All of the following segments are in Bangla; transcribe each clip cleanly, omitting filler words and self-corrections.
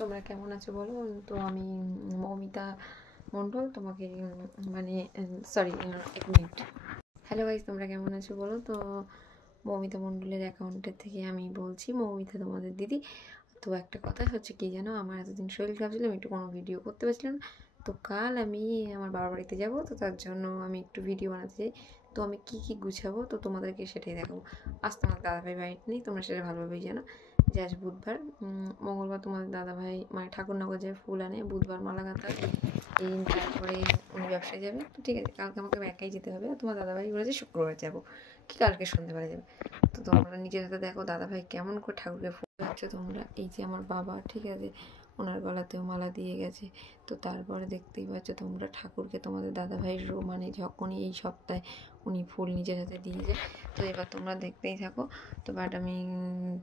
তোমরা কেমন আছো বলো। তো আমি মৌমিতা মণ্ডল তোমাকে মানে সরি 1 মিনিট। হ্যালো গাইস, তোমরা কেমন আছো বলো। তো মৌমিতা মণ্ডলের অ্যাকাউন্টের থেকে আমি বলছি, মৌমিতা তোমাদের দিদি। তো একটা কথা হচ্ছে কি জানো, আমার এতদিন শরীর খারাপ ছিল, আমি একটু কোনো ভিডিও করতে পারছিলাম না। তো কাল আমি আমার বাবার বাড়িতে যাব, তো তার জন্য আমি একটু ভিডিও বানাতে চাই। তো আমি কি গুছাবো তো তোমাদেরকে সেটাই দেখাবো। আজ তোমার দাদাভাই বাড়িতে নেই, তোমরা সেটা ভালোভাবেই জানো যে আজ বুধবার। মঙ্গলবার তোমাদের দাদাভাই মানে ঠাকুরনগর যায় ফুল আনে, বুধবার মালা গাঁথা, এই দিন তারপরে উনি ব্যবসায় যাবে। তো ঠিক আছে, কালকে আমাকে একাই যেতে হবে। তোমার দাদাভাই বলেছে শুক্রবার যাবো, কি কালকে সন্ধ্যেবেলা যাবে। তো তোমরা নিজের হাতে দেখো দাদাভাই কেমন করে ঠাকুরকে ফুল যাচ্ছে। তোমরা এই যে আমার বাবা, ঠিক আছে, ওনার গলাতেও মালা দিয়ে গেছে। তো তারপরে দেখতেই পাচ্ছ তোমরা ঠাকুরকে তোমাদের দাদাভাইয়ের মানে যখনই এই সপ্তাহে উনি ফুল নিজের হাতে দিয়ে যায়। তো এবার তোমরা দেখতেই থাকো। তো বাট আমি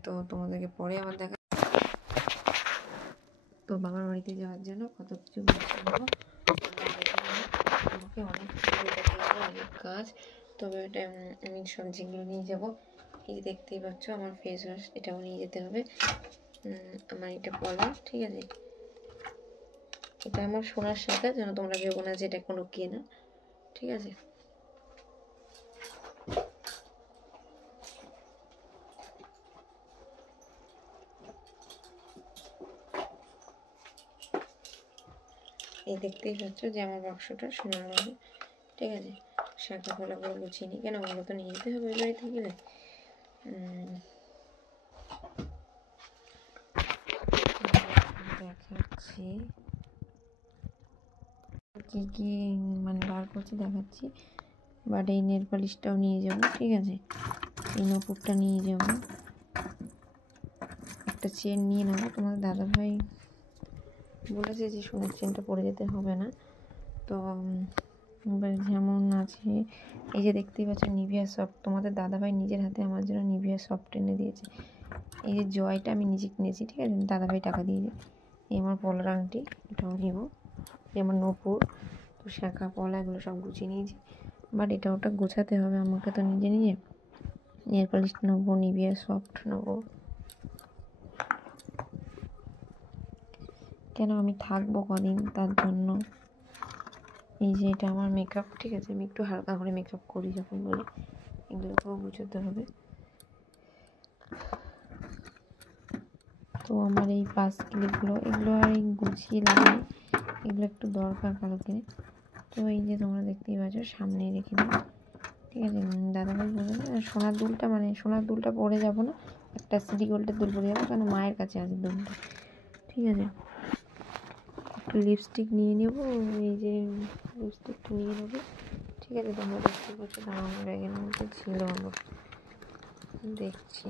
তো তোমাদেরকে পরে আবার দেখা। তো বাবার বাড়িতে যাওয়ার জন্য কত কিছু বলবো, আমাকে অনেক অনেক কাজ। তবে এটা আমি সবজিগুলো নিয়ে যাবো। এই দেখতেই পাচ্ছ আমার ফেস ওয়াশ, এটাও নিয়ে যেতে হবে। আমার এটা পলা, ঠিক আছে, এটা আমার সোনার শাখা, যেন তোমরা ভেবো না যে এটা কোনো কেনা, ঠিক আছে। এই দেখতেই পাচ্ছ যে আমার বাক্সটা সোনার বাক্স, ঠিক আছে। শাখা পলাগুলো গুছিয়ে নিই, কেন ওগুলো তো নিয়ে যেতে হবে ওই বাড়িতে গেলে। দেখাচ্ছি কি মানে বার করছি, দেখাচ্ছি। বাট এই নেল পালিশটাও নিয়ে যাব, ঠিক আছে। এই নপুরটা নিয়ে যাব, একটা চেন নিয়ে নেবো। তোমার দাদাভাই বলেছে যে সোনার চেনটা পরে যেতে হবে না। তো এবার যেমন আছে, এই যে দেখতেই পাচ্ছ নিভিয়া সফট, তোমাদের দাদাভাই নিজের হাতে আমার জন্য নিভিয়া সফট এনে দিয়েছে। এই যে জয়টা আমি নিজে কিনেছি, ঠিক আছে, দাদাভাই টাকা দিয়েছে। এই আমার পলার আংটি, এটাও নিব। এই আমার নপুর, তো শাখা পলা এগুলো সব গুছিয়ে নিয়েছি। বাট এটা ওটা গোছাতে হবে আমাকে, তো নিজে নেল পালিশ নেবো, নিভিয়া সফট নেবো। কেন আমি থাকবো কদিন, তার জন্য। এই যে এটা আমার মেকআপ, ঠিক আছে, আমি একটু হালকা করে মেকআপ করি যখন বলি, এগুলোকেও গুছোতে হবে। তো আমার এই পাস ক্লিপগুলো, এগুলো আর এই গুছিয়ে লাগে, এগুলো একটু দরকার কালকে। তো এই যে তোমরা দেখতেই পাচ্ছ সামনেই রেখে দিই, ঠিক আছে। দাদাভাই বলে সোনার দুলটা, মানে সোনার দুলটা পরে যাব না, একটা সিটি গোল্ডের দুল পরে যাবো, কারণ মায়ের কাছে আছে দুলটা, ঠিক আছে। একটু লিপস্টিক নিয়ে নেবো, এই যে লিপস্টিকটা নিয়ে নেবো, ঠিক আছে। তোমরা দেখতে পাচ্ছ আমার ব্যাগের মধ্যে ছিল, আমার দেখছি।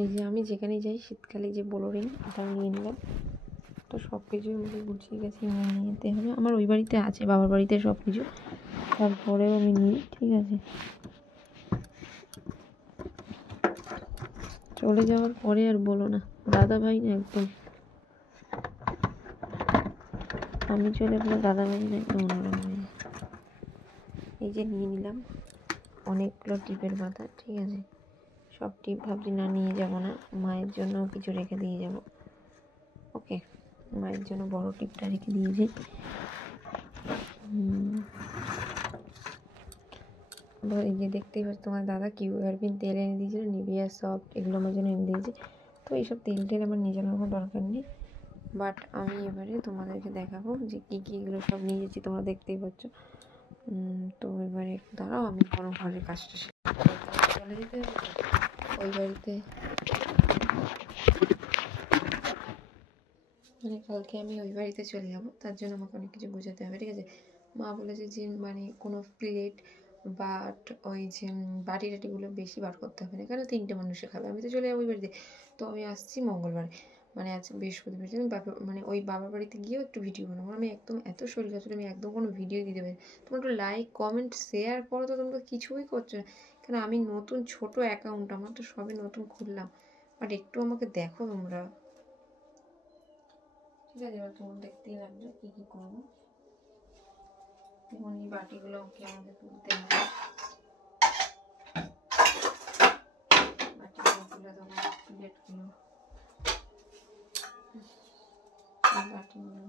এই যে আমি যেখানে যাই শীতকালে যে বোলোরিং, ওটাও নিয়ে নিলাম। তো সব কিছুই আমাকে গুছিয়ে গেছি, নিয়ে নিতে হবে। আমার ওই বাড়িতে আছে, বাবার বাড়িতে সব কিছু, তারপরেও আমি নিই, ঠিক আছে। চলে যাওয়ার পরে আর বলো না, দাদাভাই না একদম, আমি চলে গেলে দাদাভাই না একদম অন্যরকম। এই যে নিয়ে নিলাম অনেকগুলো টিপের পাতা, ঠিক আছে। সব টিপ ভাবছি না নিয়ে যাব না, মায়ের জন্য কিছু রেখে দিয়ে যাব। ওকে, মায়ের জন্য বড় টিপটা রেখে দিয়েছি। এই যে দেখতেই পাচ্ছ তোমার দাদা কিউআরপিন তেল এনে দিয়েছিল, নিভিয়া সফট, এগুলো আমার জন্য এনে দিয়েছে। তো এইসব তেল আমার নিজের কোনো দরকার নেই। বাট আমি এবারে তোমাদেরকে দেখাবো যে কী এগুলো সব নিয়ে যাচ্ছি, তোমরা দেখতেই পাচ্ছ। তো এবারে একটু দাঁড়াও, আমি কোনো ঘরের কাজটা চলে যেতে হবে ওই বাড়িতে, মানে কালকে আমি ওই বাড়িতে চলে যাবো, তার জন্য আমাকে অনেক কিছু বোঝাতে হবে, ঠিক আছে। মা বলেছে যে মানে কোনো প্লেট বাট ওই যে বাটি টাটিগুলো বেশি বার করতে হবে না, কেন 3টে মানুষে খাবে, আমি তো চলে যাবো ওই বাড়িতে। তো আমি আসছি মঙ্গলবারে, মানে আজ বৃহস্পতিবার, আমি মানে ওই বাবার বাড়িতে গিয়েও একটু ভিডিও বানাবো। আমি একদম এত শরীর খারাপ, আমি একদম কোনো ভিডিও দিতে পারি। তোমরা একটু লাইক কমেন্ট শেয়ার করো, তো তোমরা কিছুই করছো না। কেন আমি নতুন ছোট অ্যাকাউন্ট, আমার তো সবে নতুন খুললাম, বাট একটু আমাকে দেখো তোমরা, ঠিক আছে। এবার তোমার দেখতেই লাগবে কী করবো। এবং এই বাটিগুলোকে আমাদের তুলতে হবে। বাটিগুলো তুলে দেবো, প্লেটগুলো, বাটিগুলো।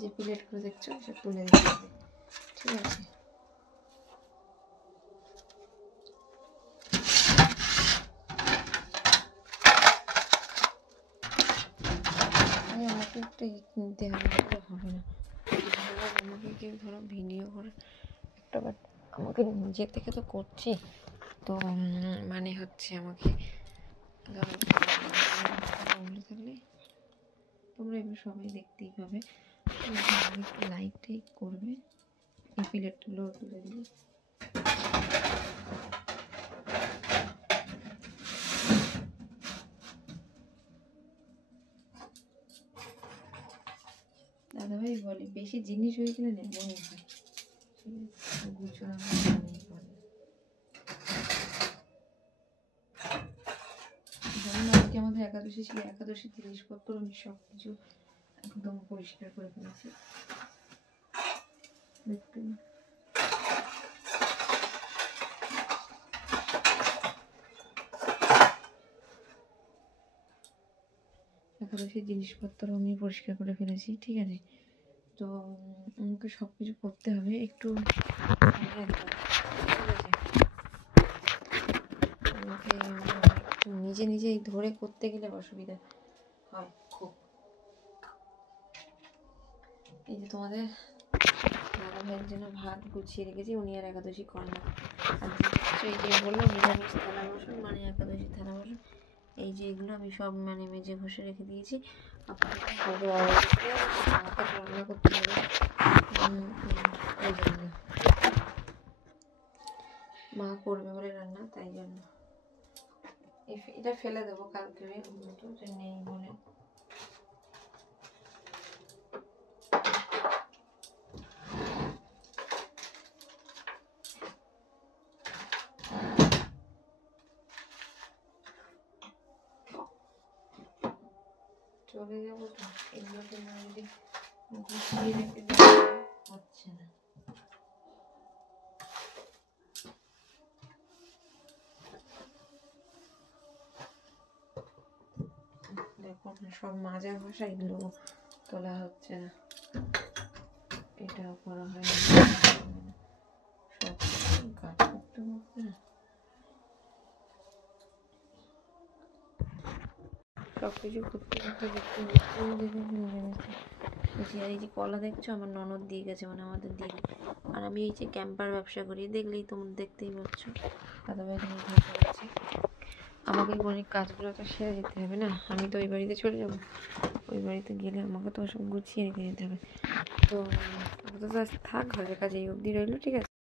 যে প্লেটগুলো দেখছো সব তুলে দিতে হবে, ঠিক আছে? আমাকে একটা কিনতে হবে, হবে না। আমাকে কেউ ধরো ভিডিও করে একটা, বাট আমাকে নিজে থেকে তো করছি, তো মানে হচ্ছে আমাকে ধরো থাকলে তোমরা এবার সবাই দেখতেই পাবে, একটু লাইক টাইক করবে। এই প্লেটগুলো তুলে দিই। দাদাভাই বলে বেশি জিনিস হয়ে গেলে না মনে হয়, ঠিক আছে? গুছানো যেমন আজকে আমাদের একাদশী ছিল, একাদশীর জিনিসপত্র আমি সব কিছু একদম পরিষ্কার করে ফেলেছি, দেখতে। একাদশীর জিনিসপত্র আমি পরিষ্কার করে ফেলেছি, ঠিক আছে? তো আমাকে সব কিছু করতে হবে একটু, ঠিক আছে? আমাকে নিজে নিজেই ধরে করতে গেলে অসুবিধা হয় খুব। এই যে তোমাদের দাদা ভাইয়ের জন্য ভাত গুছিয়ে রেখেছি, উনি আর একাদশী করে না। আর এই যে বললো নিরামিষ থালা বাসন, মানে একাদশী থালা বাসন, এই যে এগুলো আমি সব মানে মেজে ঘষে রেখে দিয়েছি। আমাকে রান্না করতে হবে, ওই জন্য মা করবে বলে রান্না, তাই জন্য এটা ফেলে দেবো কালকে, নেই বলে। চলে যাবো তো, এগুলোকে না যদি গুছিয়ে রেখে হচ্ছে না। দেখো সব মাজা ঘষা এগুলো তোলা হচ্ছে না, এটাও করা হয় না, সব কাজ করতে হবে না, সব কিছু করতে করতে আর এই যে কলা দেখছো আমার ননদ দিয়ে গেছে, মানে আমাদের দিদি। আর আমি এই যে ক্যাম্পার ব্যবসা করি, দেখলেই তোমরা দেখতেই পাচ্ছ, দাদাভাই আছে। আমাকে অনেক কাজগুলো তো সেরে যেতে হবে না, আমি তো ওই বাড়িতে চলে যাবো, ওই বাড়িতে গেলে আমাকে তো সব গুছিয়ে রেখে যেতে হবে। তো থাক, ঘরের কাজ এই অবধি রইলো, ঠিক আছে?